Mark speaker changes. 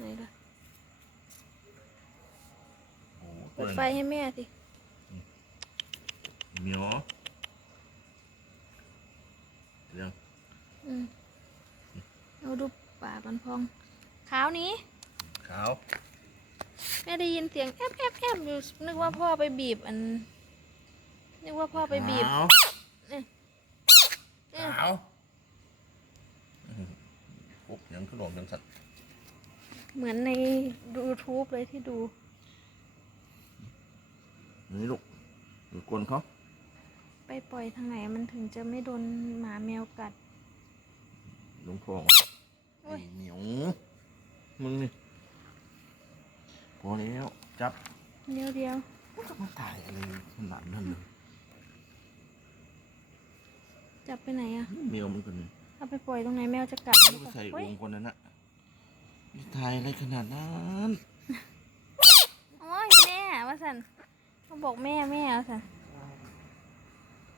Speaker 1: ไหนล่ะ
Speaker 2: โอ้
Speaker 1: เปิดไฟให้แม่สิ
Speaker 2: เหมียวเรื่อง
Speaker 1: อืมเอาดูปากมันพอง ขาวนี้
Speaker 2: ขาว
Speaker 1: แม่ได้ยินเสียงแอบแอบแอบอยู่ นึกว่าพ่อไปบีบอัน นึกว่าพ่อไปบีบ
Speaker 2: ขาว
Speaker 1: เอ๊ะ
Speaker 2: ขาวปุ๊บยังขึ้นหลงยังสัตว์
Speaker 1: เหมือนใน YouTube เลยที่ดู
Speaker 2: นี่ลูกหรือกวนเขา
Speaker 1: ไปปล่อยทางไหนมันถึงจะไม่โดนหมาแมวกัด
Speaker 2: หลวงพ่อ
Speaker 1: โอ้ย
Speaker 2: ไอ้เหมียวมึงนี่พอแล้วจับ
Speaker 1: เดียวเดียว
Speaker 2: มาถ่ายอะไรขนาดนั้นเลย
Speaker 1: จับไปไหนอะ
Speaker 2: เหมียวมันกันนี่
Speaker 1: เอาไปปล่อยตรงไหนแมวจะกัด
Speaker 2: ไม่
Speaker 1: หรือ
Speaker 2: ไป
Speaker 1: เปล่า
Speaker 2: ใส่
Speaker 1: เฮ้ย
Speaker 2: องค์คนนั้นนะนี่ ถ่ายอะไรขนาดนั้น
Speaker 1: โอ้ยแม่ว่าสันเขาบอกแม่แม่ว่าสัน